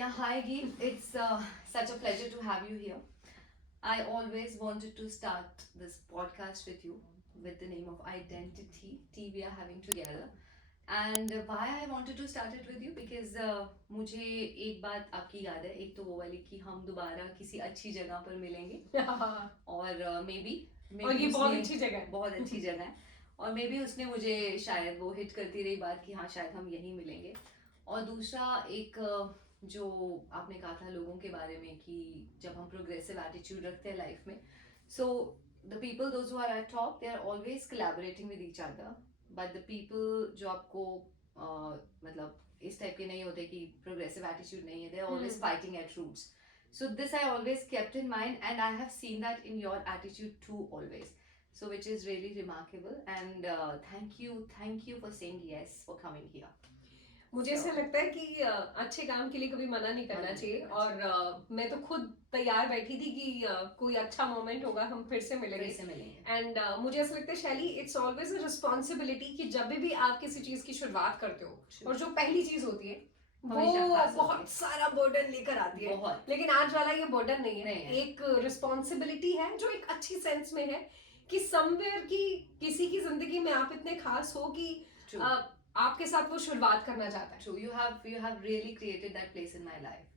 Yeah, hi Gil. It's such a pleasure to have you here. I always wanted to start this podcast with you with the name of Identity Tea we are having together. And why I wanted to start it with you because मुझे एक बात आपकी याद है, एक तो वो वाली कि हम दोबारा किसी अच्छी जगह पर मिलेंगे और मे बी और ये बहुत अच्छी जगह है। बहुत अच्छी जगह है और मे बी उसने मुझे शायद वो हिट करती रही बात कि हाँ शायद हम यहीं मिलेंगे। और दूसरा एक जो आपने कहा था लोगों के बारे में कि जब हम प्रोग्रेसिव एटीट्यूड रखते हैं लाइफ में, so the people those who are at top they are always collaborating with each other, but the people जो आपको मतलब इस टाइप के नहीं होते कि प्रोग्रेसिव एटीट्यूड नहीं है, they are always fighting at roots. So this I always kept in mind, and I have seen that in your attitude too always. So which is really remarkable, and thank you for saying yes, for coming here. मुझे ऐसा लगता है कि अच्छे काम के लिए कभी मना नहीं करना चाहिए और मैं तो खुद तैयार बैठी थी कि कोई अच्छा मोमेंट होगा हम फिर से मिलेंगे एंड मुझे ऐसा लगता है शैली इट्स ऑलवेज अ रिस्पॉन्सिबिलिटी कि जब भी आप किसी चीज की शुरुआत करते हो और जो पहली चीज होती है वो बहुत सारा बर्डन लेकर आती है, लेकिन आज वाला ये बर्डन नहीं है, एक रिस्पॉन्सिबिलिटी है जो एक अच्छी सेंस में है कि समवेयर की किसी की जिंदगी में आप इतने खास हो कि आपके साथ वो शुरुआत करना चाहता है. True, you have really created that place in my life.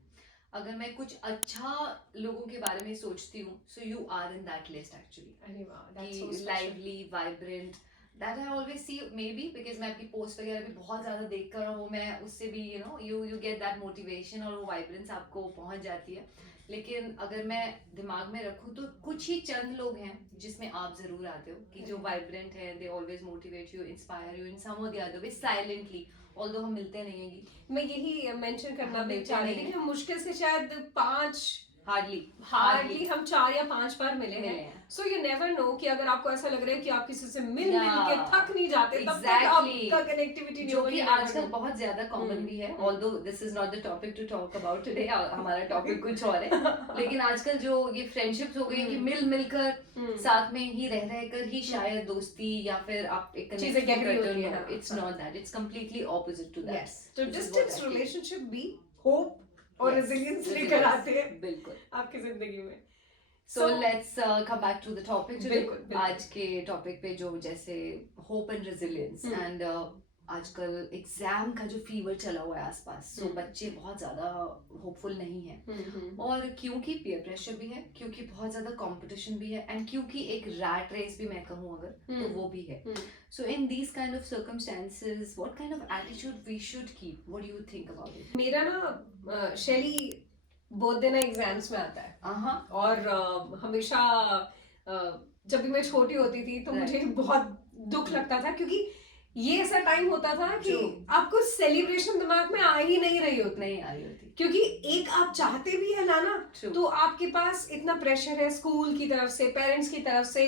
अगर मैं कुछ अच्छा लोगों के बारे में सोचती हूँ, so you are in that list actually. अरे वाह, that's so special. Lively, vibrant. That I always see, maybe because मैं आपकी पोस्ट वगैरह भी बहुत ज़्यादा देख कर हूँ, मैं उससे भी you get that motivation और वो vibrance आपको पहुँच जाती है. लेकिन अगर मैं दिमाग में रखूँ तो कुछ ही चंद लोग हैं जिसमें आप जरूर आते हो कि जो वाइब्रेंट है, they always motivate you, inspire you in some और the other way silently, although हम मिलते नहीं हैं. मैं यही मेंशन करना भी चाह रही थी कि हम मुश्किल से शायद 5 हार्डली हम 4 या 5 बार मिले हैं. सो यू नेवर नो कि अगर आपको ऐसा लग रहा है कि आप किसी से मिल के थक नहीं जाते, तब तक आपका कनेक्टिविटी जो कि आजकल बहुत ज्यादा कॉमन भी है, although this is not the topic to talk about today, हमारा टॉपिक कुछ और है. लेकिन आजकल जो ये फ्रेंडशिप्स हो गई कि मिलकर साथ में ही रह कर ही शायद दोस्ती या फिर आप एक चीजें गहरी होती है. It's not that, it's completely opposite to that. तो डिस्टेंस रिलेशनशिप भी होप और रेजिलियंस लेकर आते हैं बिल्कुल आपकी जिंदगी में. So let's come back to the topic today. आज के टॉपिक पे जो जैसे होप एंड रेजिलियंस एंड आजकल एग्जाम का जो फीवर चला हुआ है आसपास, सो बच्चे बहुत ज्यादा होपफुल नहीं हैं और क्योंकि पीयर प्रेशर भी है, क्योंकि बहुत ज्यादा कंपटीशन भी है एंड क्योंकि एक रैट रेस भी मैं कहूँ अगर तो वो भी है. So in these kind of circumstances, what kind of attitude we should keep? What do you think about it? मेरा ना शैली बहुत दिन एग्जाम्स में आता है और हमेशा जब भी मैं छोटी होती थी तो मुझे बहुत दुख लगता था क्योंकि ये ऐसा टाइम होता था कि आपको सेलिब्रेशन दिमाग में आ ही नहीं रही होती क्योंकि एक आप चाहते भी है लाना तो आपके पास इतना प्रेशर है स्कूल की तरफ से, पेरेंट्स की तरफ से,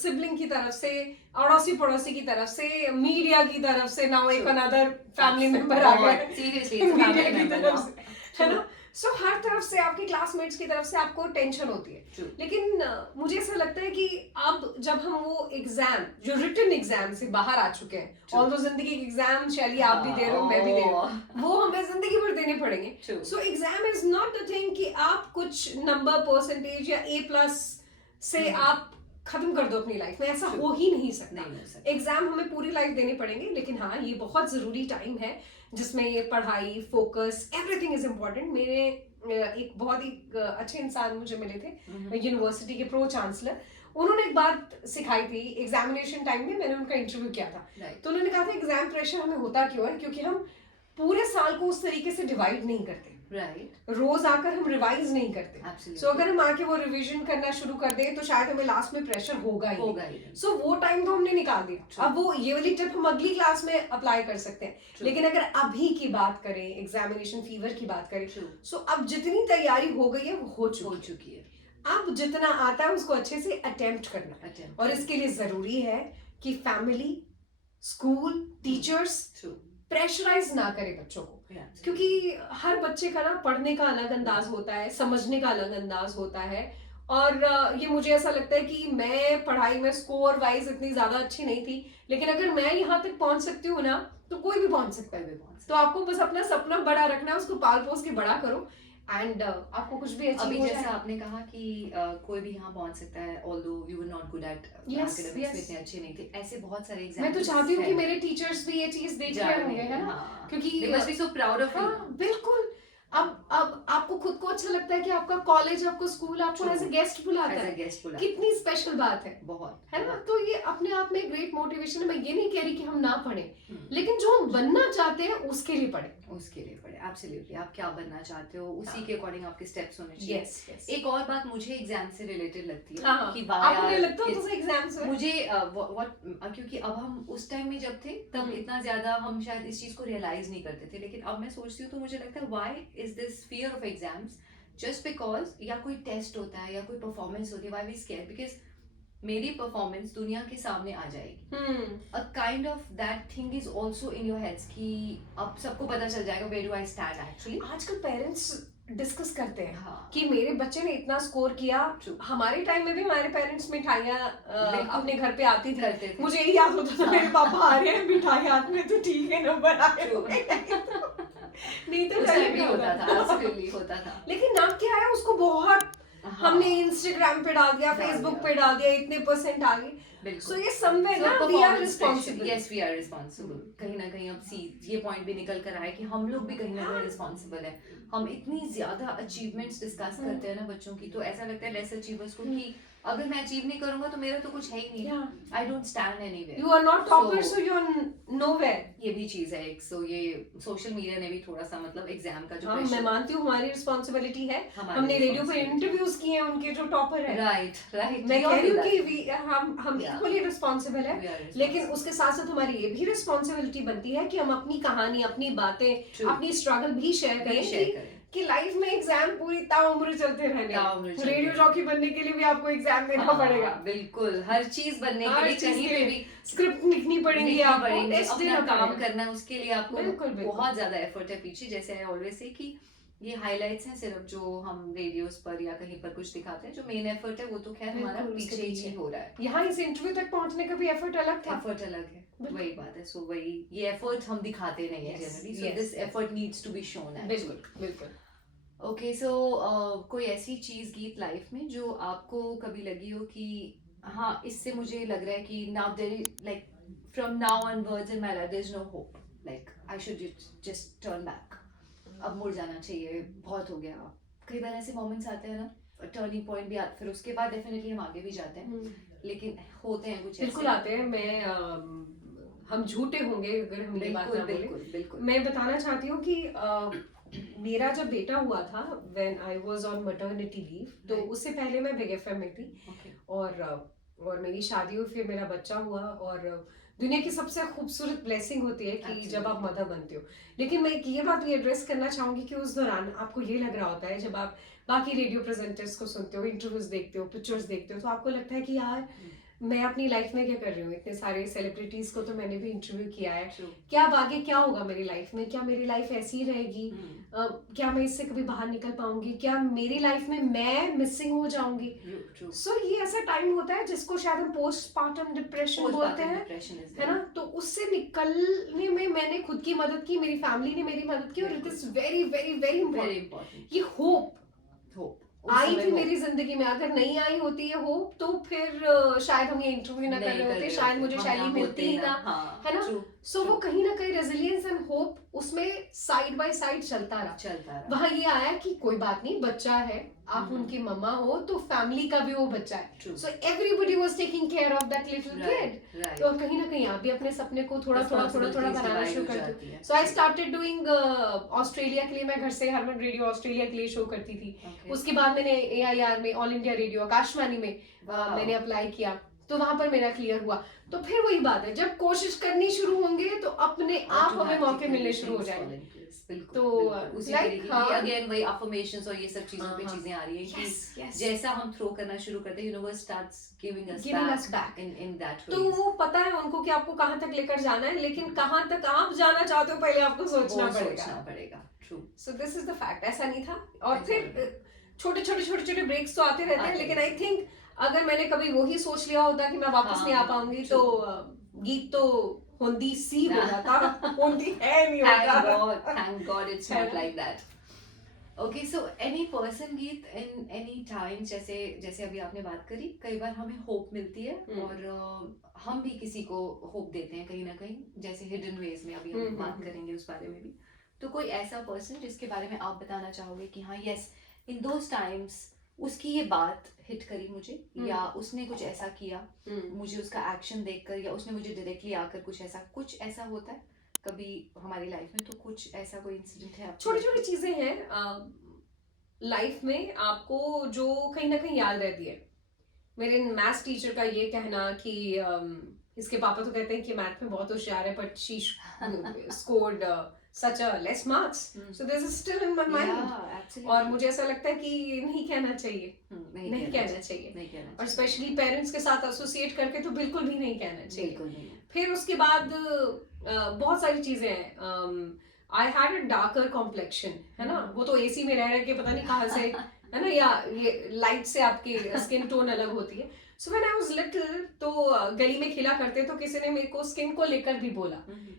सिबलिंग की तरफ से, अड़ोसी पड़ोसी की तरफ से, मीडिया की तरफ से, नाउ एक अनदर फैमिली मेंबर आ गया सीरियसली मीडिया की तरफ से, है ना. सो हर तरफ से आपके क्लासमेट्स की तरफ से आपको टेंशन होती है. लेकिन मुझे ऐसा लगता है कि अब जब हम वो एग्जाम जो रिटन एग्जाम से बाहर आ चुके हैं, ऑल्दो जिंदगी के एग्जाम शैली आप भी दे रहे हो, मैं भी दे रही हूँ, वो हमें जिंदगी भर देने पड़ेंगे. So exam is not the thing कि आप कुछ नंबर परसेंटेज या A+ से आप खत्म कर दो अपनी लाइफ में, ऐसा हो ही नहीं सकता. एग्जाम हमें पूरी लाइफ देने पड़ेंगे, लेकिन हाँ ये बहुत जरूरी टाइम है जिसमें ये पढ़ाई, फोकस, एवरीथिंग इज इम्पोर्टेंट. मेरे एक बहुत ही अच्छे इंसान मुझे मिले थे यूनिवर्सिटी के प्रो चांसलर, उन्होंने एक बात सिखाई थी एग्जामिनेशन टाइम में, मैंने उनका इंटरव्यू किया था. तो उन्होंने कहा था एग्जाम प्रेशर हमें होता क्यों है, क्योंकि हम पूरे साल को उस तरीके से डिवाइड नहीं करते. रोज आकर हम रिवाइज नहीं करते. सो अगर हम आके वो रिवीजन करना शुरू कर दें तो शायद हमें लास्ट में प्रेशर होगा ही. सो वो टाइम तो हमने निकाल दिया. अब वो ये वाली टिप हम अगली क्लास में अप्लाई कर सकते हैं. लेकिन अगर अभी की बात करें, एग्जामिनेशन फीवर की बात करें, सो अब जितनी तैयारी हो गई है वो हो चुकी है. अब जितना आता है उसको अच्छे से अटेम्प्ट करना, और इसके लिए जरूरी है कि फैमिली, स्कूल, टीचर्स प्रेशराइज ना करे बच्चों को. क्योंकि हर बच्चे का ना पढ़ने का अलग अंदाज होता है, समझने का अलग अंदाज होता है, और ये मुझे ऐसा लगता है कि मैं पढ़ाई में स्कोर वाइज इतनी ज्यादा अच्छी नहीं थी, लेकिन अगर मैं यहाँ तक पहुंच सकती हूँ ना तो कोई भी पहुंच सकता है। तो आपको बस अपना सपना बड़ा रखना है, उसको पाल पोस के बड़ा करो एंड आपको कुछ भी अभी अचीव हो जैसा जाए। आपने कहा कि कोई भी यहाँ पहुंच सकता है, although you were not good at Yes, academics में, yes. इतने अच्छे नहीं थे, ऐसे बहुत सारे मैं एग्जाम्पल्स तो चाहती हूँ कि मेरे टीचर्स भी ये चीज देख रहे होंगे, है ना, क्योंकि they must be so proud of you. हाँ बिल्कुल। अब आपको खुद को अच्छा लगता है कि आपका कॉलेज, आपको स्कूल आपको True. एज ए गेस्ट बुलाता एज अ है, गेस्ट बुला, कितनी स्पेशल बात है बहुत, है ना। तो ये अपने आप में ग्रेट मोटिवेशन है। मैं ये नहीं कह रही कि हम ना पढ़ें, हम्म, लेकिन जो हम बनना चाहते हैं उसके लिए पढ़ें। उसके लिए पढ़े, एब्सोल्युटली। आप क्या बनना चाहते हो उसी के अकॉर्डिंग आपके स्टेप्स होने चाहिए। Yes yes. एक और बात मुझे एग्जाम से रिलेटेड लगती है हाँ, कि आपको नहीं लगता होता एग्जाम्स में? मुझे क्योंकि अब हम उस टाइम में जब थे तब इतना ज्यादा हम शायद इस चीज को रियलाइज नहीं करते थे, लेकिन अब मैं सोचती हूँ तो मुझे लगता है why is this fear of exams, just because या कोई टेस्ट होता है या कोई परफॉर्मेंस होती है, व्हाई वी स्केयर, बिकॉज मेरी परफॉर्मेंस दुनिया के सामने आ जाएगी। A kind of that thing is also in your heads कि अब सबको पता चल जाएगा where do I stand actually. आजकल पेरेंट्स डिस्कस करते हैं हाँ, कि मेरे बच्चे ने इतना स्कोर किया। True. हमारे टाइम में भी हमारे पेरेंट्स मिठाइयाँ अपने घर पे आती थी, करते थे। मुझे यही याद होता था मेरे पापा आ रहे हैं मिठाई हाथ में, तो ठीक है नंबर आए True. नहीं तो उस चले टाइम भी भी होता था, एब्सोल्युटली होता था। लेकिन नाम क्या है उसको बहुत हाँ, हमने इंस्टाग्राम पे डाल दिया, डाल फेसबुक दिया। पे डाल दिया, इतने परसेंट आ गए। बिल्कुल। सो ये समवेयर ना we are responsible. Yes, we are responsible. कहीं ना कहीं अब ये पॉइंट भी निकल कर आया कि हम लोग भी कहीं ना कहीं रिस्पांसिबल है। हम इतनी ज्यादा अचीवमेंट्स डिस्कस करते हैं ना बच्चों की, तो ऐसा लगता है लेस अचीवर्स को कि अगर मैं अचीव नहीं करूंगा तो मेरा तो कुछ है ही नहीं, I don't stand anywhere, you are not topper so you are nowhere. ये भी चीज है एक। सो ये सोशल मीडिया ने भी थोड़ा सा मतलब एग्जाम का जो हाँ, मैं मानती हूँ हमारी रिस्पांसिबिलिटी है। हमारी हमने रेडियो पे responsibility। इंटरव्यूज किए हैं उनके जो टॉपर है। राइट मैं कह रही हूँ कि हम Yeah. इक्वली रिस्पांसिबल है, We are responsible। लेकिन उसके साथ साथ हमारी ये भी रिस्पांसिबिलिटी बनती है कि हम अपनी कहानी, अपनी बातें, True। अपनी स्ट्रगल भी शेयर करें शेयर करें। कि लाइफ में एग्जाम पूरी ताउम्र चलते ताउम्र रहने। चलते रेडियो जॉकी बनने के लिए भी आपको एग्जाम देना हाँ, पड़ेगा, बिल्कुल। हर चीज बनने के हर लिए चीज कहीं के पे लिए भी स्क्रिप्ट लिखनी पड़ेगी, लिखनी आपको पड़ेगी, टेस्ट अपना देना काम पड़ेगा। करना है, उसके लिए आपको बिल्कुल, बिल्कुल। बहुत ज्यादा एफर्ट है पीछे। जैसे आई ऑलवेज से कि ये हाइलाइट्स हैं सिर्फ जो हम रेडियोस पर या कहीं पर कुछ दिखाते हैं, जो मेन एफर्ट है वो तो खैर हमारा बिल्कुल, उसके पीछे ही पीछे। हो रहा है। यहाँ इस इंटरव्यू तक पहुंचने का भी एफर्ट अलग था। एफर्ट अलग है, बिल्कुल। वही बात है। सो वही ये एफर्ट हम दिखाते नहीं है Yes, generally, so yes, this yes. Effort needs to be shown. बिल्कुल बिल्कुल। ओके, सो कोई ऐसी चीज गीत लाइफ में जो आपको कभी लगी हो कि हाँ इससे मुझे लग रहा है कि now there is like from now onwards in my life there is no hope, like I should just turn back, अब मुड़ जाना चाहिए, बहुत हो गया। कई बार ऐसे मोमेंट्स आते हैं ना, टर्निंग पॉइंट भी आते, फिर उसके बाद डेफिनेटली हम आगे भी जाते हैं, लेकिन होते हैं कुछ बिल्कुल ऐसे। आते हैं। मैं हम झूठे होंगे अगर हम ये बात बिल्कुल ना बोले। बिल्कुल बिल्कुल। मैं बताना चाहती हूँ कि मेरा जब बेटा हुआ था when I was on maternity leave, तो Right. उससे पहले मैं बिग एफएम में थी Okay. और मेरी शादी हुई, फिर मेरा बच्चा हुआ। और दुनिया की सबसे खूबसूरत ब्लेसिंग होती है कि जब आप मदर बनते हो। लेकिन मैं ये बात भी एड्रेस करना चाहूंगी कि उस दौरान आपको ये लग रहा होता है, जब आप बाकी रेडियो प्रेजेंटर्स को सुनते हो, इंटरव्यूज देखते हो, पिक्चर्स देखते हो, तो आपको लगता है कि यार मैं अपनी लाइफ में क्या कर रही हूँ, इतने सारे सेलिब्रिटीज को तो मैंने भी इंटरव्यू किया है, True. क्या अब आगे क्या होगा मेरी लाइफ में, क्या मेरी लाइफ ऐसी ही रहेगी, क्या मैं इससे कभी बाहर निकल पाऊंगी, क्या मेरी लाइफ में मैं मिसिंग हो जाऊंगी। True. सो ये ऐसा टाइम होता है जिसको शायद हम पोस्टपार्टम डिप्रेशन बोलते हैं, Depression is है ना। तो उससे निकलने में मैंने खुद की मदद की, मेरी फैमिली ने मेरी मदद की, और it is very very very very important. important. ये होप Hope. आई थी मेरी जिंदगी में, अगर नहीं आई होती है होप तो फिर शायद हम ये इंटरव्यू ना कर रहे होते, शायद मुझे शैली मिलती ही ना, है ना। सो वो कहीं ना कहीं रेजिलियंस एंड होप उसमें साइड बाय साइड चलता रहा। वहाँ ये आया कि कोई बात नहीं, बच्चा है, आप उनकी मम्मा हो तो फैमिली का भी वो बच्चा है। So everybody was taking care of that little kid. तो कहीं ना कहीं आप भी अपने सपने को थोड़ा बनाना शुरू कर दो। सो आई स्टार्टेड डूइंग ऑस्ट्रेलिया के लिए, मैं घर से हरमन रेडियो ऑस्ट्रेलिया के लिए शो करती थी। उसके बाद मैंने AIR में, ऑल इंडिया रेडियो आकाशवाणी में मैंने अप्लाई किया, तो वहां पर मेरा क्लियर हुआ। तो फिर वही बात है, जब कोशिश करनी शुरू होंगे तो अपने आप हमें मौके मिलने शुरू हो जाएंगे। तो उसी like, तरीके की हाँ, अगेन वही अफर्मेशंस और ये सब चीजों पे हाँ, चीजें आ रही हैं कि yes, yes. जैसा हम थ्रो करना शुरू करते हैं, universe starts giving us back in that way. तो वो पता है उनको कि आपको कहाँ तक लेकर जाना है, लेकिन कहाँ तक आप जाना चाहते हो पहले आपको सोचना पड़ेगा। True. So this is the fact. ऐसा नहीं था। और फिर छोटे छोटे ब्रेक्स तो आते रहते हैं, लेकिन आई थिंक अगर मैंने कभी वही सोच लिया होता कि मैं वापस नहीं आ पाऊंगी, तो गीत तो होंदी सी हो जाता, होंदी है नहीं होता। Thank God it's not like that. Okay, so any person गीत in any time, जैसे जैसे अभी आपने बात करी, कई बार हमें होप मिलती है और हम भी किसी को होप देते हैं कहीं ना कहीं, जैसे हिडन वेज में अभी हम बात करेंगे उस बारे में भी। तो कोई ऐसा पर्सन जिसके बारे में आप बताना चाहोगे कि हाँ यस इन दोज टाइम्स उसकी ये बात हिट करी मुझे, या उसने कुछ ऐसा किया, मुझे उसका एक्शन देखकर, या उसने मुझे डायरेक्टली आकर कुछ ऐसा होता है कभी हमारी लाइफ में? तो कुछ ऐसा कोई इंसिडेंट है? छोटी छोटी चीजें हैं लाइफ में आपको जो कहीं ना कहीं याद रहती है। मेरे मैथ्स टीचर का ये कहना कि इसके पापा तो कहते हैं कि मैथ में बहुत होशियार है, but she scored such a less marks, so this is still in my mind. और मुझे ऐसा लगता है कि नहीं कहना चाहिए, नहीं कहना चाहिए, और स्पेशली पेरेंट्स के साथ एसोसिएट करके तो बिल्कुल भी नहीं कहना चाहिए। फिर उसके बाद बहुत सारी चीजें हैं। I had a darker complexion, है ना, वो तो एसी में रह के पता नहीं कहाँ से, है ना, या ये लाइट से आपकी स्किन टोन अलग होती है। So when I was little, तो गली में खेला करते तो किसी ने मेरे को स्किन को लेकर भी बोला,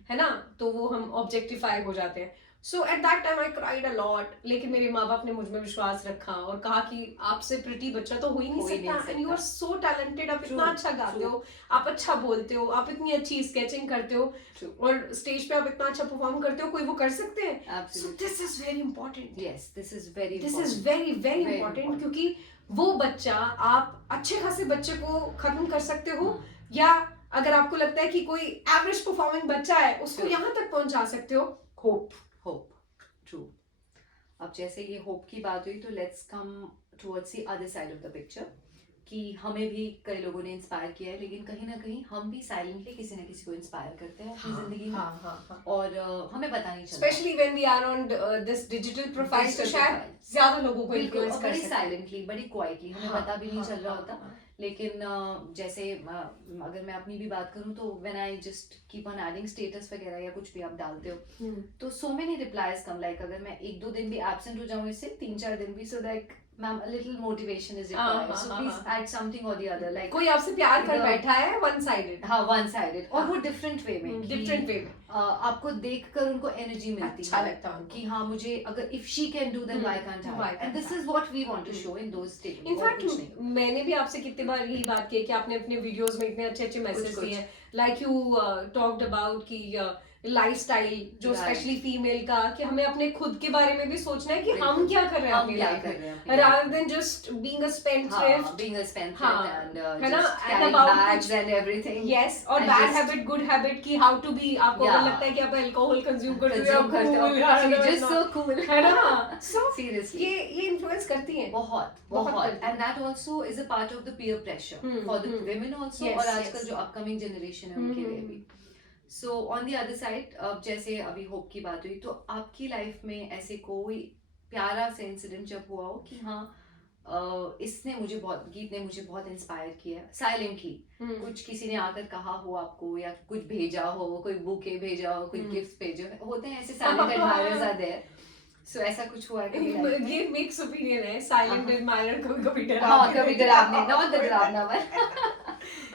है ना, तो वो हम ऑब्जेक्टिफाई हो जाते हैं। So at that time I cried a lot, लेकिन मेरे माँ बाप ने मुझ में विश्वास रखा और कहा कि आपसे प्रिटी बच्चा तो हो ही नहीं सकता, and you are so talented, आप इतना अच्छा गाते हो, आप अच्छा बोलते हो, आप इतनी अच्छी स्केचिंग करते हो, और स्टेज पे आप इतना अच्छा परफॉर्म करते हो, कोई वो कर सकते हैं। So this is very important, yes this is very very important, क्योंकि वो बच्चा, आप अच्छे खासे बच्चे को खत्म कर सकते हो, या अगर आपको लगता है कि कोई एवरेज परफॉर्मिंग बच्चा है उसको यहाँ तक पहुंचा सकते हो। Hope true. अब जैसे ये होप की बात हुई, तो let's come towards the other side of the picture, कि हमें भी कई लोगों ने इंस्पायर किया है, लेकिन कहीं ना कहीं हम भी साइलेंटली किसी ना किसी को इंस्पायर करते हैं अपनी जिंदगी में, और हमें पता नहीं चलता, specially when we are on this digital profile, तो शायद ज्यादा लोगों को इन्फ्लुएंस कर सकते हैं, साइलेंटली, बड़ी क्वाइटली, हमें पता भी नहीं चल रहा होता। लेकिन जैसे अगर मैं अपनी भी बात करूं, तो when I just keep on adding status वगैरह या कुछ भी आप डालते हो, तो सो मेनी रिप्लाईज कम, लाइक अगर मैं 1-2 दिन भी एब्सेंट हो जाऊं इससे, 3-4 दिन भी, so like ma'am a little motivation is required, so please add something or the other, like कोई आपसे प्यार कर बैठा है one sided, हाँ one sided, और वो different way में, आपको देखकर उनको एनर्जी मिलती है, अच्छा लगता है कि हाँ मुझे, अगर if she can do then why can't I, and this is what we want to show in those statements. In fact मैंने भी आपसे कितने बार यही बात की कि आपने अपने वीडियोस में इतने अच्छे मैसेज दिए हैं, like you talked about कि लाइफस्टाइल जो स्पेशली फीमेल का, कि हमें अपने खुद के बारे में भी सोचना है कि हम क्या कर रहे हैं अपनी लाइफ में, rather than just being a spendthrift, है ना, and about bags and everything, yes, और bad habit good habit की how to be, आपको अगर लगता है कि आप अल्कोहल कंज्यूम करते हो, just so cool, है ना, so seriously ये इन्फ्लुएंस करती हैं बहुत, and that also is a part of the peer pressure for the women also, और आजकल जो अपकमिंग जनरेशन है उनके लिए भी। So on the other side, जैसे अभी होप की बात हुई, तो आपकी लाइफ में ऐसे कोई प्यारा सा इंसिडेंट जब हुआ हो कि हाँ गीत ने मुझे बहुत इंस्पायर किया साइलेंटली, कुछ किसी ने आकर कहा हो आपको, या कुछ भेजा हो, कोई बुके भेजा हो, कोई गिफ्ट भेजे होते हैं, ऐसे साइलेंट एडमायरर्स आर देयर, सो ऐसा कुछ हुआ है कभी? ये मिक्स ओपिनियन है, साइलेंट एडमायरर कभी डरावना, नॉट द डरावना वन,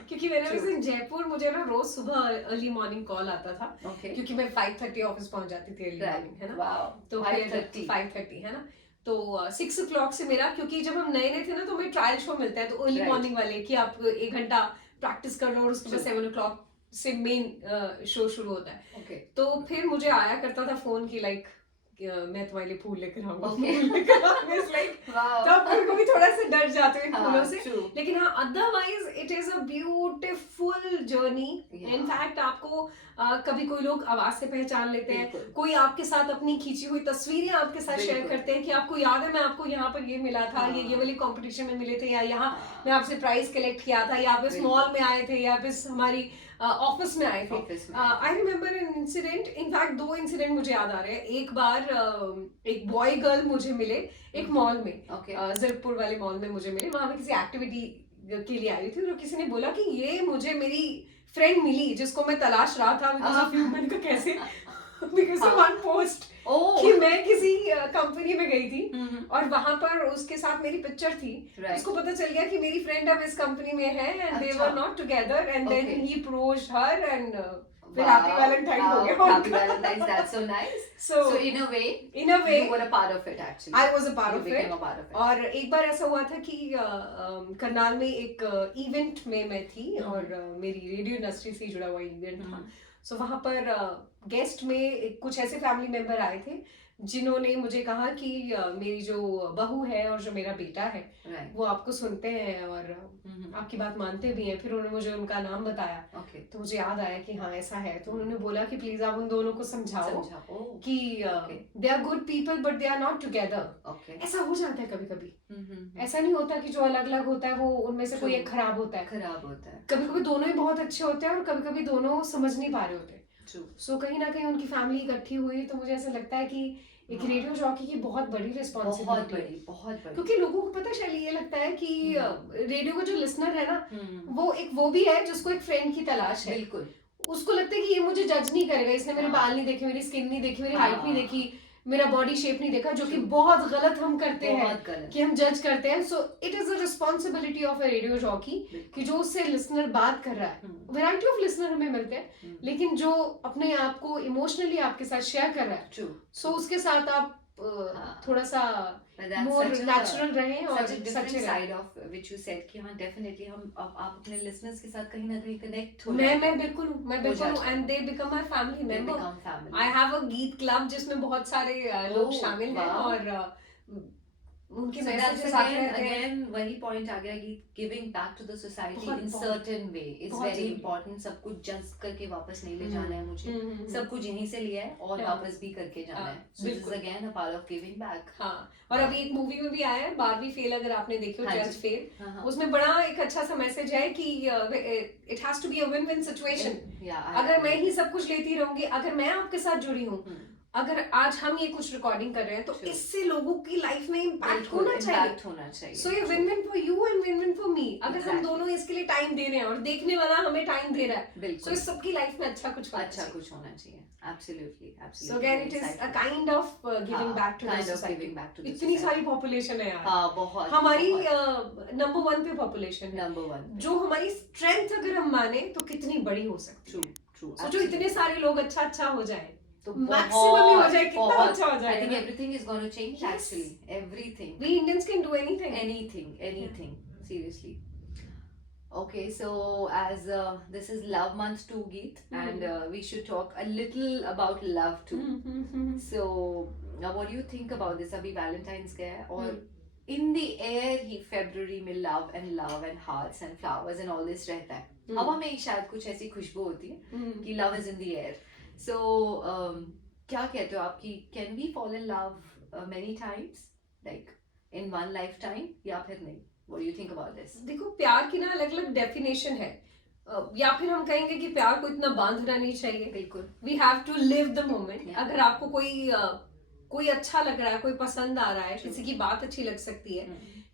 क्योंकि मैंने वैसे जयपुर, मुझे ना रोज सुबह अर्ली मॉर्निंग कॉल आता था, क्योंकि मैं 5:30 ऑफिस पहुंच जाती थी अर्ली मॉर्निंग, है ना, तो 5:30 है ना, तो 6 o'clock से मेरा, क्योंकि जब हम नए थे ना, तो हमें ट्रायल शो मिलता है, तो अर्ली मॉर्निंग वाले कि आप 1 घंटा प्रैक्टिस कर लो, और उसके बाद 7 o'clock से मेन शो शुरू होता है। तो फिर मुझे आया करता था फोन की, लाइक मैं तुम्हारे लिए फूल लेकर आऊंगा, तब मेरे को भी थोड़ा सा डर जाते हैं फूलों से, लेकिन हाँ otherwise it is a beautiful journey. In fact आपको कभी कोई लोग आवाज से पहचान लेते हैं, कोई आपके साथ अपनी खींची हुई तस्वीरें आपके साथ शेयर करते हैं कि आपको याद है मैं आपको यहाँ पर ये मिला था, ये वाली कंपटीशन में मिले थे, या यहाँ मैं आपसे प्राइज कलेक्ट किया था, या आप इस मॉल में आए थे, या आप इस हमारी ऑफिस में आए थे। I remember an incident, in fact 2 incident मुझे याद आ रहे हैं। एक बार एक बॉय गर्ल मुझे मिले एक मॉल में, ज़िरकपुर वाले मॉल में मुझे मिले, वहां मैं किसी एक्टिविटी के लिए आई थी, और किसी ने बोला कि ये मुझे मेरी फ्रेंड मिली जिसको मैं तलाश रहा था, बिकॉज़ ऑफ यू। मैंने कहा कैसे? बिकॉज़ ऑफ वन पोस्ट कि मैं किसी कंपनी में गई थी और वहां पर उसके साथ मेरी पिक्चर थी, उसको पता चल गया कि मेरी फ्रेंड अब इस कंपनी में है, and they were not together, and then he approached her, and फिर हैप्पी वैलेंटाइन हो गया। Happy Valentine, that's so nice. So So in a way you were a part of it actually. I was a part You of became it. a part of it. और एक बार ऐसा हुआ था कि करनाल में एक इवेंट में मैं थी और मेरी रेडियो इंडस्ट्री से जुड़ा हुआ इवेंट था। सो वहाँ पर गेस्ट में कुछ ऐसे फैमिली मेंबर आए थे जिन्होंने मुझे कहा कि मेरी जो बहू है और जो मेरा बेटा है वो आपको सुनते हैं और आपकी बात मानते भी हैं। फिर उन्होंने मुझे उनका नाम बताया। तो मुझे याद आया कि हाँ ऐसा है। तो उन्होंने बोला कि प्लीज आप उन दोनों को समझाओ कि they are good people but they are not together. ऐसा हो जाता है कभी कभी। ऐसा नहीं होता कि जो अलग अलग होता है वो उनमें से कोई एक खराब होता है। कभी कभी दोनों ही बहुत अच्छे होते हैं और कभी कभी दोनों समझ नहीं पा रहे होते। सो कहीं ना कहीं उनकी फैमिली इकट्ठी हुई तो मुझे ऐसा लगता है कि एक रेडियो जॉकी की बहुत बड़ी रिस्पॉन्सिबिलिटी, बहुत बड़ी। क्योंकि लोगों को पता शैली ये लगता है कि रेडियो का जो लिसनर है ना वो भी है जिसको एक फ्रेंड की तलाश है। बिल्कुल। उसको लगता है कि ये मुझे जज नहीं करेगा, इसने मेरे बाल नहीं देखे, मेरी स्किन नहीं देखी, मेरी हाइट नहीं देखी, मेरा बॉडी शेप नहीं देखा, जो कि बहुत गलत हम करते हैं कि हम जज करते हैं। सो it is a responsibility of a radio jockey कि जो उससे लिसनर बात कर रहा है, वैरायटी ऑफ लिसनर हमें मिलते हैं, लेकिन जो अपने आप को इमोशनली आपके साथ शेयर कर रहा है सो उसके साथ आप थोड़ा सा more natural रहें और सच्चे side of which you said कि हाँ डेफिनेटली हम आप अपने लिसनर्स के साथ कहीं ना कहीं कनेक्ट हो मैं बिल्कुल हूँ and they become my family member. I have a गीत क्लब जिसमें बहुत सारे लोग शामिल हैं और उनके मैसेजेस आते रहते हैं। अगेन वही पॉइंट आ गया कि giving back to the society in certain way is very important. सब कुछ जज करके वापस नहीं ले जाना है मुझे, सब कुछ यहीं से लिया है और वापस भी करके जाना है। So this is again a part of giving back. हाँ, और अभी एक मूवी में भी आया है बारबी फेल, अगर आपने देखी हो, जज फेल, उसमें बड़ा एक अच्छा सा मैसेज है कि it has to be a win win situation. अगर मैं ही सब कुछ लेती रहूंगी, अगर मैं आपके साथ जुड़ी हूँ, अगर आज हम ये कुछ रिकॉर्डिंग कर रहे हैं तो इससे लोगों की लाइफ में इम्पैक्ट होना चाहिए। सो ये win win for you and win win for me. अगर हम दोनों इसके लिए टाइम दे रहे हैं और देखने वाला हमें टाइम दे रहा है, सो इस सबकी लाइफ में अच्छा कुछ होना चाहिए। Absolutely. So again, it is a kind of giving back to the society. इतनी सारी पॉपुलेशन है यार। हाँ, बहुत। हमारी नंबर 1 पे पॉपुलेशन है। नंबर 1 जो हमारी स्ट्रेंथ अगर हम माने तो कितनी बड़ी हो सकती है। So जो इतने सारे लोग अच्छा हो जाए तो मैक्सिमम ही हो जाए, कितना अच्छा हो जाए। I think everything is going to change. Actually, everything. We Indians can do anything. Anything. Seriously. Okay, so as this is Love Month too, Geet, and we should talk a little about love too. So, now what do you think about this? Abhi Valentine's Day, or in the air he February में love and hearts and flowers and all this रहता है। हवा में ही शायद कुछ ऐसी खुशबू होती है कि love is in the air. So, क्या कहते हो आपकी can we fall in love many times, like in one lifetime, या फिर नहीं? What do you think about this? देखो, प्यार की ना अलग अलग डेफिनेशन है, या फिर हम कहेंगे कि प्यार को इतना बांधना नहीं चाहिए। बिल्कुल। We have to live the moment. अगर आपको कोई अच्छा लग रहा है, कोई पसंद आ रहा है, किसी की बात अच्छी लग सकती है,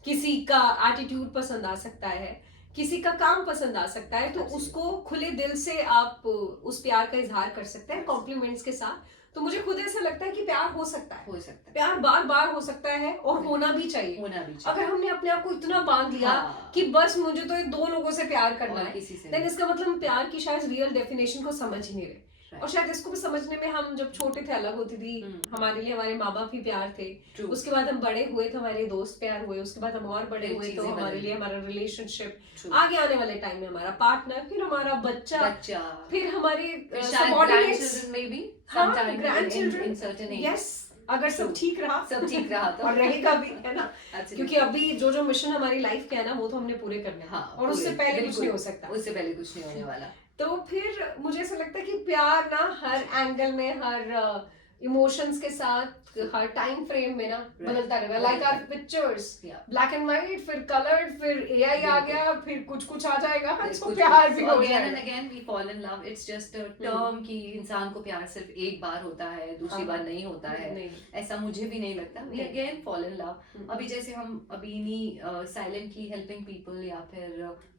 किसी का एटीट्यूड पसंद आ सकता है, किसी का काम पसंद आ सकता है, तो उसको खुले दिल से आप उस प्यार का इजहार कर सकते हैं कॉम्प्लीमेंट्स के साथ। तो मुझे खुद ऐसा लगता है कि प्यार हो सकता है। प्यार बार हो सकता है और होना भी चाहिए। अगर हमने अपने आप को इतना बांध लिया कि बस मुझे तो ये 2 लोगों से प्यार करना है, देन इसका मतलब हम प्यार की शायद रियल डेफिनेशन को समझ ही नहीं रहे। और शायद इसको भी समझने में हम जब छोटे थे अलग होती थी। हमारे लिए हमारे माँ बाप ही प्यार थे, उसके बाद हम बड़े हुए तो हमारे दोस्त प्यार हुए, उसके बाद हम और बड़े हुए तो हमारे लिए हमारा रिलेशनशिप, आगे आने वाले टाइम में हमारा पार्टनर, फिर हमारा बच्चा, फिर हमारे सबऑर्डिनेट्स, ग्रैंडचिल्ड्रन। यस, अगर सब ठीक रहा तो और रहेगा भी, है ना। क्योंकि अभी जो मिशन हमारी लाइफ के है ना, वो तो हमने पूरे करने हैं। और उससे पहले कुछ नहीं हो सकता, उससे पहले कुछ नहीं होने वाला। तो फिर मुझे ऐसा लगता है कि प्यार ना हर एंगल में, हर इमोशंस के साथ, हर टाइम फ्रेम में ना बदलता रहेगा। Like our pictures, black and white, फिर कलर्ड, फिर एआई आ गया, फिर कुछ आ जाएगा, तो प्यार भी हो गया। And again we fall in love. It's just a term कि इंसान को प्यार सिर्फ एक बार होता है, दूसरी बार नहीं होता है। ऐसा मुझे भी नहीं लगता। We again fall in love. अभी जैसे हम अभी नहीं साइलेंटली हेल्पिंग पीपल या फिर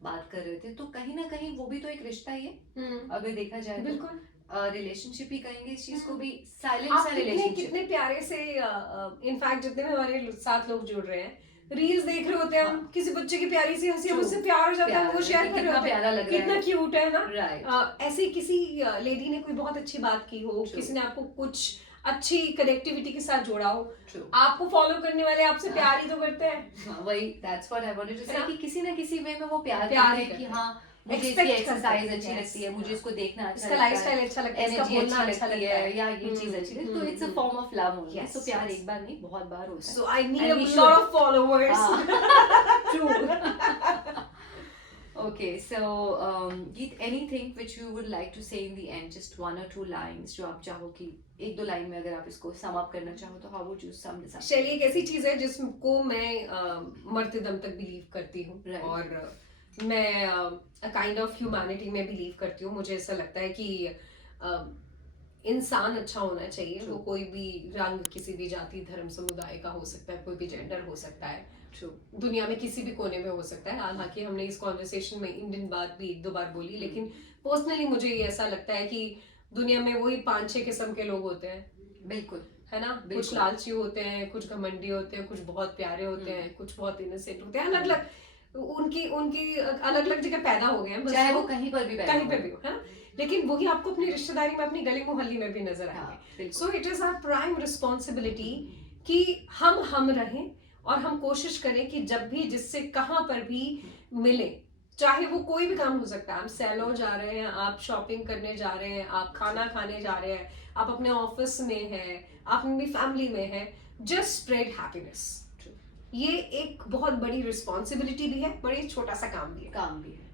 बात कर रहे थे, तो कहीं ना कहीं वो भी तो एक रिश्ता ही है अगर देखा जाए। बिल्कुल, रिलेशनशिप ही कहेंगे इस चीज को भी, साइलेंट सा रिलेशनशिप। कितने प्यारे से, इनफैक्ट जितने भी हमारे साथ लोग जुड़ रहे हैं, रील्स देख रहे होते हैं हम, किसी बच्चे की प्यारी सी हंसी, True. मुझसे प्यार हो जाता है, वो शेयर कर रहे कितना होते हैं, प्यारा लग रहा कितना है, क्यूट है ना। राइट, ऐसे किसी लेडी ने कोई बहुत अच्छी बात की हो, True. किसी ने आपको कुछ अच्छी कनेक्टिविटी के साथ जोड़ा हो, ट्रू, आपको फॉलो करने वाले आपसे प्यार ही तो करते हैं। वही that's what I wanted to say, है ना? कि किसी ना किसी वे में वो प्यार प्यार करते ही हैं कि करते हाँ मुझे Expect इसकी करते एक्सरसाइज हैं, अच्छी yes, लगती है, मुझे हाँ। इसको देखना अच्छा इसका लगता है, लाइफस्टाइल अच्छा लगता है, इसका एनर्जी बोलना अच्छी अच्छा लगती लगता है, है, या ये चीज अच्छी लगती है, तो it's a form of love only. Yes, सो प्यार yes. एक बार नहीं बहुत बार होता है, So I need And a we lot should. of followers. True. Okay, so Geet, anything which you would like to say in the end, just one or two lines जो आप चाहो कि एक दो लाइन में अगर आप इसको sum up करना चाहो तो how would you sum this up? शैली एक ऐसी चीज है जिसको मैं मरते दम तक बिलीव करती हूँ, Right. और मैं काइंड ऑफ ह्यूमैनिटी में बिलीव करती हूँ। मुझे ऐसा लगता है कि इंसान अच्छा होना चाहिए, True. वो कोई भी रंग, किसी भी जाति धर्म समुदाय का हो सकता है, कोई भी जेंडर हो सकता है, True. दुनिया में किसी भी कोने में हो सकता है। हालांकि हमने इस कॉन्वर्सेशन में इंडियन बात भी एक दो बार बोली, लेकिन पर्सनली मुझे ये ऐसा लगता है कि दुनिया में वही 5-6 किस्म के लोग होते हैं, बिल्कुल, है ना। बिल्कुल। कुछ लालची होते हैं, कुछ घमंडी होते हैं, कुछ बहुत प्यारे होते हैं, कुछ बहुत इनोसेंट होते हैं, अलग अलग उनकी उनकी अलग अलग जगह पैदा हो गए हैं, बस चाहे वो कहीं पर भी कहीं पे भी हो, है ना। लेकिन वही आपको अपनी रिश्तेदारी में, अपनी गली मोहल्ली में भी नजर आएंगे। So it is our prime responsibility कि हम रहें, और हम कोशिश करें कि जब भी जिससे कहाँ पर भी मिले, चाहे वो कोई भी काम हो सकता है, आप सैलून जा रहे हैं, आप शॉपिंग करने जा रहे हैं, आप खाना खाने जा रहे हैं, आप अपने ऑफिस में हैं, आप अपनी फैमिली में हैं, जस्ट स्प्रेड हैप्पीनेस। ये एक बहुत बड़ी रिस्पॉन्सिबिलिटी भी है, बड़ी छोटा सा काम भी है,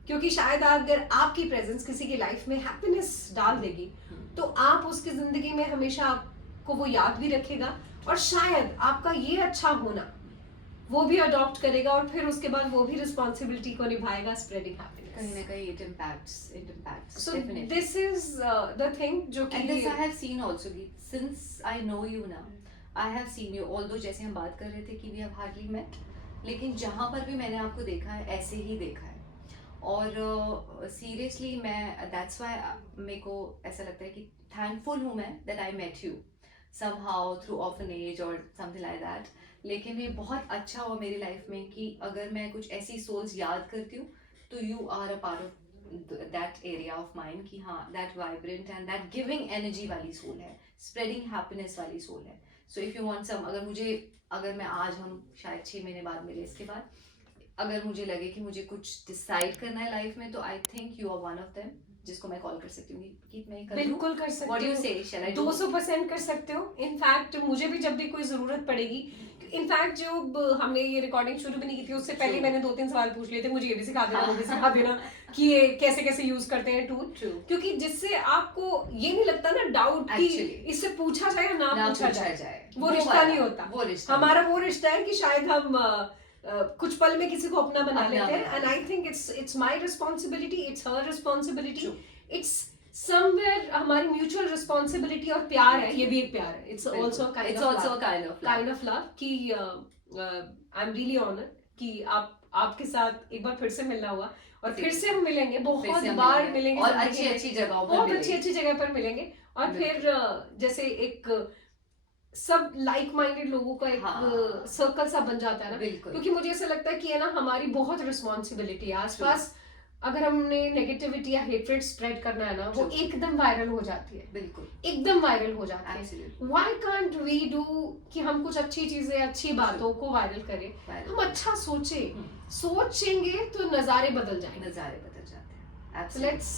क्योंकि शायद अगर आपकी प्रेजेंस किसी की लाइफ में हैप्पीनेस डाल देगी तो आप उसकी जिंदगी में हमेशा आपको वो याद भी रखेगा, और शायद आपका ये अच्छा होना वो भी अडॉप्ट करेगा, और फिर उसके बाद वो भी रिस्पॉन्सिबिलिटी को निभाएगा, स्प्रेडिंग हैप्पीनेस। कहीं ना कहीं it impacts So definitely. this is the thing जो कि And this I have seen also, since I know you now, I have seen you, although जैसे हम बात कर रहे थे कि we have hardly met, लेकिन जहाँ पर भी मैंने आपको देखा है ऐसे ही देखा है, और सीरियसली मैं that's why मेरे को ऐसा लगता है कि thankful हूँ मैं that I met you somehow through orphanage or something like that। लेकिन ये बहुत अच्छा हुआ मेरी लाइफ में कि अगर मैं कुछ ऐसी सोल्स याद करती हूँ तो you are a part of that area of mind, कि हाँ that vibrant and that giving energy वाली सोल है, स्प्रेडिंग हैप्पीनेस वाली सोल है। So if you want some, अगर मैं आज हम शायद 6 महीने बाद मिले, इसके बाद अगर मुझे लगे कि मुझे कुछ डिसाइड करना है लाइफ में, तो I think you are one of them जिसको मैं कॉल कर सकती हूँ कि मैं कर बिल्कुल कर सकते हो। What do you say? Shall I do? 200% कर सकते हो। इनफैक्ट मुझे भी जब भी कोई जरूरत पड़ेगी, इनफैक्ट जो हमने ये रिकॉर्डिंग शुरू भी नहीं की थी उससे पहले मैंने 2-3 सवाल पूछ लिए थे, मुझे ये भी सिखा देना, वो भी सिखा देना कि ये कैसे कैसे यूज करते हैं टूल, क्योंकि जिससे आपको ये नहीं लगता ना डाउट कि इससे पूछा जाए या ना पूछा जाए, वो रिश्ता नहीं होता। हमारा वो रिश्ता है कि शायद हम कुछ पल में किसी को अपना बना लेते हैं, and I think it's my responsibility, it's her responsibility, it's somewhere हमारी म्यूचुअल रिस्पॉन्सिबिलिटी, और प्यार है, ये भी एक प्यार है, it's also kind of love कि आई एम रियली ऑनर्ड कि आपके साथ एक बार फिर से मिलना हुआ, और फिर से हम मिलेंगे, बहुत बार मिलेंगे, और अच्छी जगहों पर, बहुत अच्छी जगह पर मिलेंगे, और फिर जैसे एक सब लाइक माइंडेड लोगों का एक सर्कल सा बन जाता है ना, क्योंकि मुझे ऐसा लगता है कि है ना हमारी बहुत रिस्पॉन्सिबिलिटी है आसपास, अगर हमने नेगेटिविटी या हेट्रेड स्प्रेड करना है ना, वो एकदम वायरल हो जाती है, बिल्कुल एकदम वायरल हो जाती है। व्हाई कांट वी डू कि हम कुछ अच्छी चीजें, अच्छी बातों को वायरल करें, हम अच्छा सोचेंगे तो नजारे बदल जाते हैं। Let's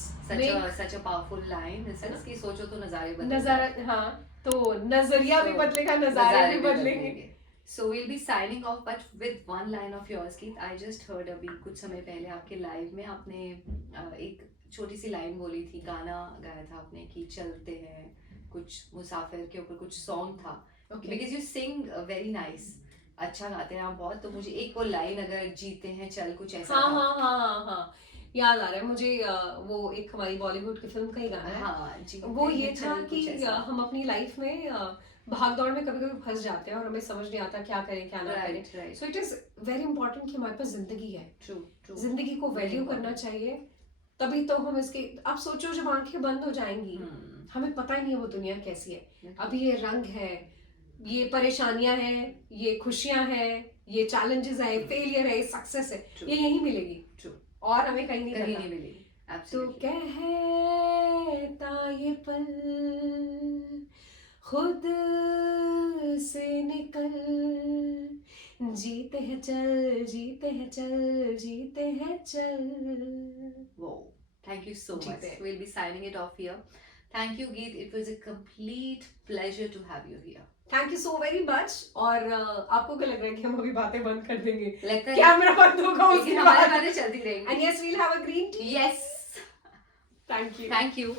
such a powerful line, कि सोचो तो नजारे बदल, हाँ, तो नजरिया भी बदलेगा, नजारे भी बदलेंगे। So we'll be signing off, but with one line of yours, Keith. I just heard अभी कुछ समय पहले आपके लाइव में आपने एक छोटी सी लाइन बोली थी, गाना गाया था आपने कि चलते हैं, कुछ मुसाफिर के ऊपर कुछ सॉन्ग था, because you sing very nice, अच्छा गाते हैं आप बहुत, तो मुझे एक वो लाइन अगर जीते हैं चल, कुछ ऐसा हाँ याद आ रहा है मुझे, वो एक हमारी बॉलीवुड की फिल्म का ही गाना है। हाँ, वो ये था कि हम अपनी लाइफ में भाग दौड़ में कभी कभी फंस जाते हैं और हमें समझ नहीं आता क्या करें क्या ना करें। सो इट इज वेरी इंपॉर्टेंट कि हमारे पास जिंदगी है, जिंदगी को वैल्यू करना चाहिए, तभी तो हम इसके, आप सोचो जब आंखें बंद हो जाएंगी हमें पता ही नहीं है वो दुनिया कैसी है, अभी ये रंग है, ये परेशानियां हैं, ये खुशियां हैं, ये challenges है, failure है, success है, True. ये यहीं मिलेगी True. और हमें कहीं नहीं कहीं पता। नहीं मिलेगी। तो Absolutely. कहता ये पल खुद से निकल, जीते हैं चल, जीते हैं चल, जीते हैं चल। Wow. Thank you so much. जीते। We'll be signing it off here. Thank you, Geet. It was a complete pleasure to have you here. Thank you so very much. और आपको क्या लग रहा है कि हम अभी बातें बंद कर देंगे? लगता है कैमरा बंद होगा लेकिन उसके हमारी बाद। बातें चलती रहेंगी। And yes we'll have a green tea. Yes. Thank you. Thank you.